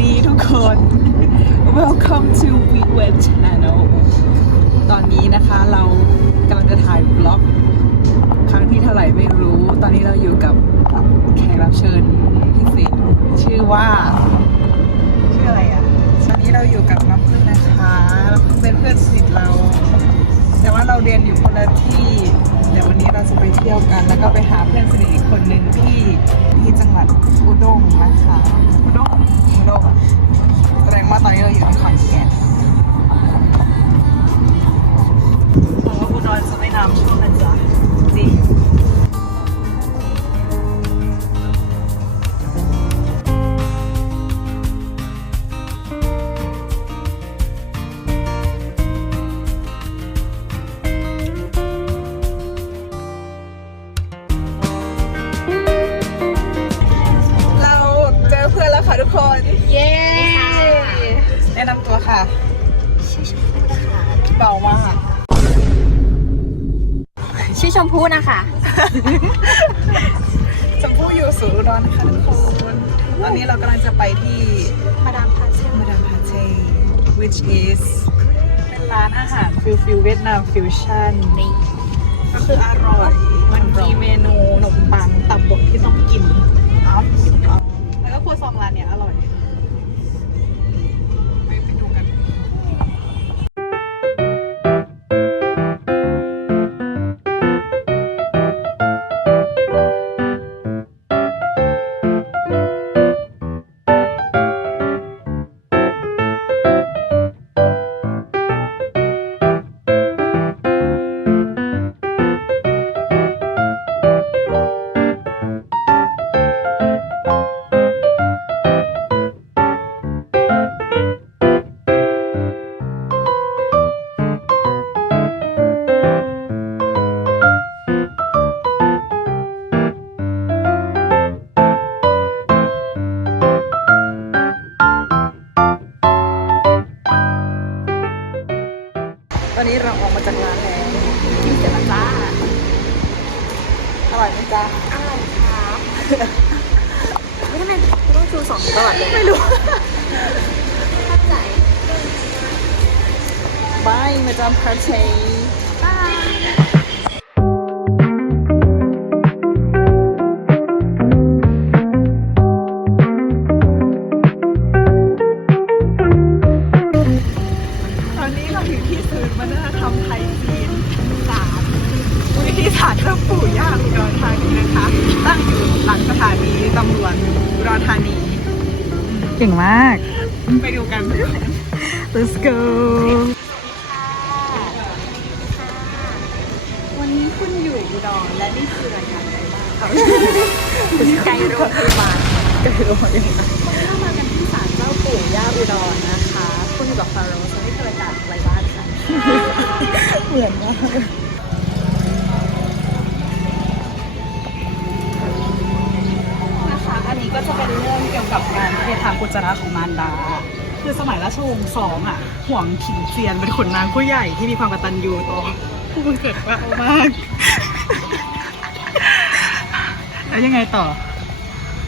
ดีทุกคน Welcome to We Web Channel ตอนนี้นะคะเรากำลังจะถ่ายบล็อก ครั้งที่เท่าไหร่ไม่รู้ ตอนนี้เราอยู่กับแขกรับเชิญพิเศษชื่อว่า ชื่ออะไรอะ ตอนนี้เราอยู่กับน้ำพึ่งนะคะน้ำพึ่งเป็นเพื่อนสนิทเรา แต่ว่าเราเรียนอยู่คนละที่ แต่วันนี้เราจะไปเที่ยวกัน แล้วก็ไปหาเพื่อนสนิทอีกคนหนึ่งที่ที่จังหวัดอุดงนะคะอุดงอุดงแสดงว่าตอนนี้เราอยู่ที่ขอนแก่นเพราะว่าอุดรจะไม่น้ำช่วงนะจ๊ะ ชื่อชมพู่นะคะ ชมพู่อยู่สูอุดรนะคะทุกคนตอนนี้เรากำลังจะไปที่มาดามพาเช่มาดามพาเช่ which is เป็นร้านอาหารฟิลฟิลเวียดนามฟิวชั่นนี่ก็คืออร่อย มันมีเมนูขนมปัง ดูกัน let's go อุดรและนี่คือรายการอะไรบ้างไกลโรงพยาบาลไปดูกันวันนี้เรามากันที่ศาลเจ้าปู่ย่าอุดรนะคะ คุณอยู่กับฟาโรห์นี่คือรายการอะไรบ้างคะเหมือนมากนะคะอันนี้ก็จะเป็นเรื่องเกี่ยวกับการเททางกุจระของมารดาคือสมัยราชวงศ์สองอะห่วงขิงเจียนเป็นขุนนางผู้ใหญ่ที่มีความกตัญญูต่อ ผู้บังเกิดว่าเอามาก แล้วยังไงต่อ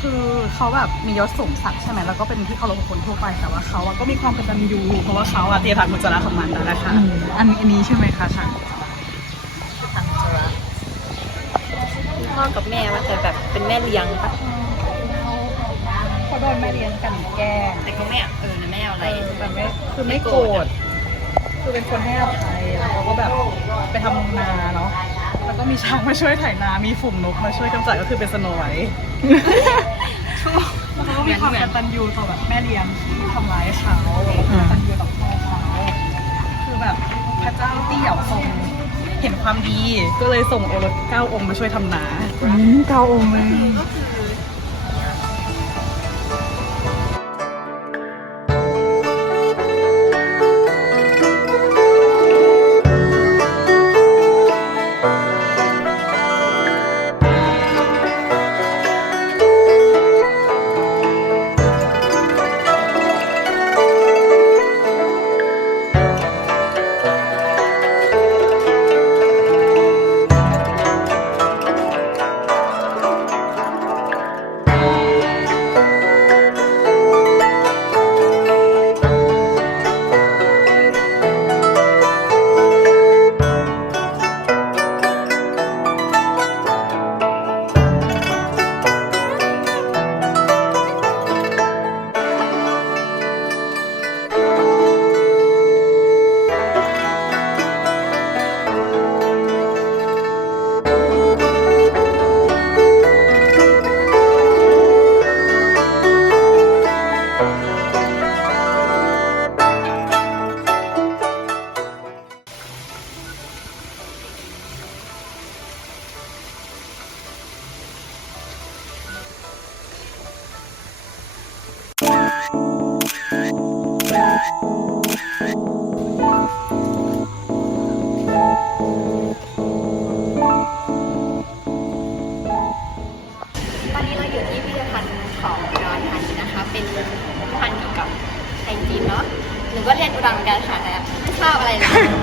คือเขาแบบมียศสูงศักดิ์ใช่ไหมแล้วก็เป็นที่เคารพของคนทั่วไปแต่ว่าเขาอะก็มีความกตัญญูเพราะว่าเขาอะเททางกุจระของมารดานะคะอันนี้อันนี้ใช่ไหมคะฉันตังจระพ่อกับแม่ว่าแต่แบบเป็นแม่เลี้ยงปะเขาโดนแม่เลี้ยงกลันแกล้งแต่เขาไม่อะเออแม่เอาอะไรแต่ไม่คือไม่โกรธ คือเป็นคนให้อภัยแล้วเขาก็แบบไปทำนาเนาะแล้วก็มีช้างมาช่วยไถนา มีฝูงนกมาช่วยกำจัดก็คือเป็นสโนไวท์แล้วเขาก็มีความกตัญญูต่อแบบแม่เลี้ยงที่ทำร้ายเขากตัญญูต่อพ่อเขาคือแบบพระเจ้าเตี่ยวทรงเห็นความดีก็เลยส่งโอรสเก้าองค์มาช่วยทำนาเก้าองค์เลย ก็คือ นูก็เรียนอุดรเหมือนกันค่ะแต่ไม่ชอบอะไรเลย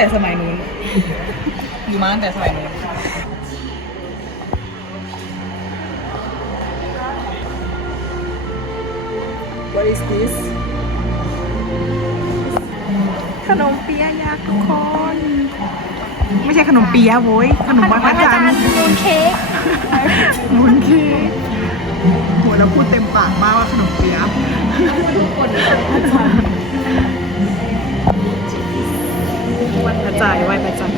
แต่สมัยนู้น อยู่มาตั้งแต่สมัยนู้น What is this ขนมเปี๊ยะยักษ์ทุกคน ไม่ใช่ขนมเปี๊ยะโว้ย ขนมวัดอาจารย์มูนเค้กมุนเค้กโหแล้วพูดเต็มปากมากว่าขนมเปี๊ยะ วันพระจ่ายไหว้พระจ่าย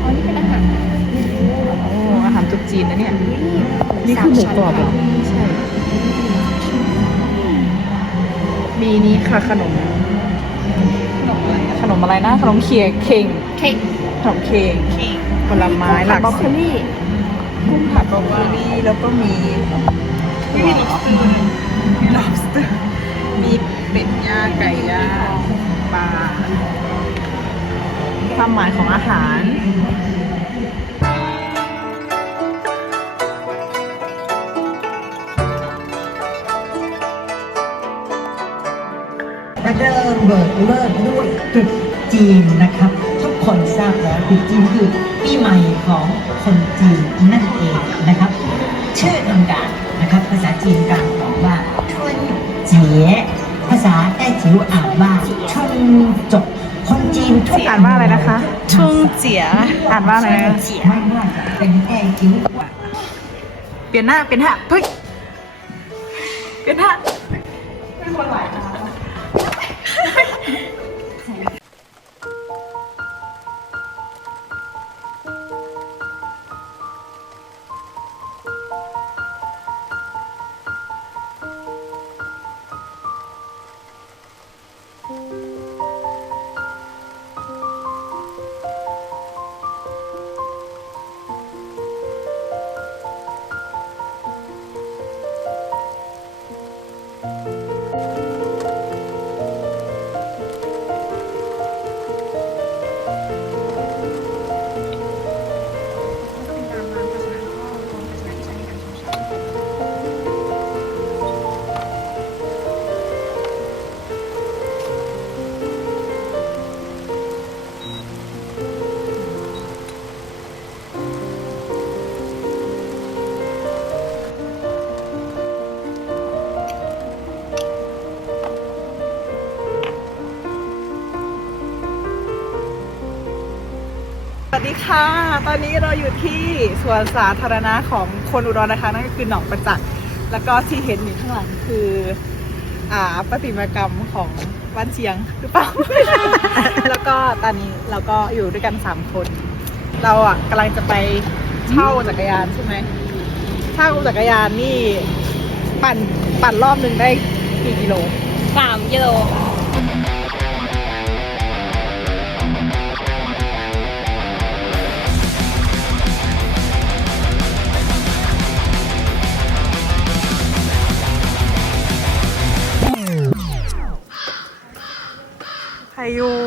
อ๋อนี่เป็นอาหารโอ้อาหารจุกจีนนะเนี่ยนี่คือหมูกรอบเหรอใช่มีนี่ค่ะขนมขนมอะไรนะ ขนมเคียเข่งเค้กขนมเค้งผลไม้หลากบล็อกโคสีลี่กุ้งผัดบรอกโคลี่แล้วก็มีมี lobster มี lobster มีเป็ดย่างไก่ย่างปลา ความหมายของอาหารและเริ่มเบิกเลิกด้วยตรุษจีนนะครับ ทุกคนทราบแล้วตรุษจีนคือปีใหม่ของคนจีนนั่นเองนะครับ ชื่อทางการนะครับ ภาษาจีนกลางบอกว่าชุนเจี๋ยภาษาใต้จิ๋วอ่านว่าชุนจบ คนจีนทุกอ่านว่าอะไรนะคะชุงเจียอ่านว่าอะไรนะไม่ว่าจะเป็นแต้จิ๋วเปลี่ยนหน้า เปลี่ยนหน้าเฮ้ยเปลี่ยนหน้าสวัส ดีค่ะ ตอนนี้เราอยู่ที่สวนสาธารณะของคนอุดรนะคะนั่นก็คือหนองประจักษ์แล้วก็ที่เห็นอยู่ข้างหลังคืออ่าประติมากรรมของบ้านเชียงหรือเปล่า แล้วก็ตอนนี้เราก็อยู่ด้วยกันสามคน เราอะกำลังจะไปเช่าจักรยานใช่ไหมเช่าจักรยานนี่ปั่นปั่นรอบหนึ่งได้กี่กิโลสามกิโล ค่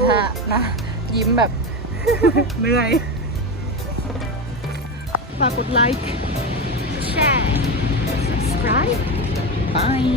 ะพายุท่านะยิ้มแบบเหนื่อยฝากกดไลค์แชร์ subscribe bye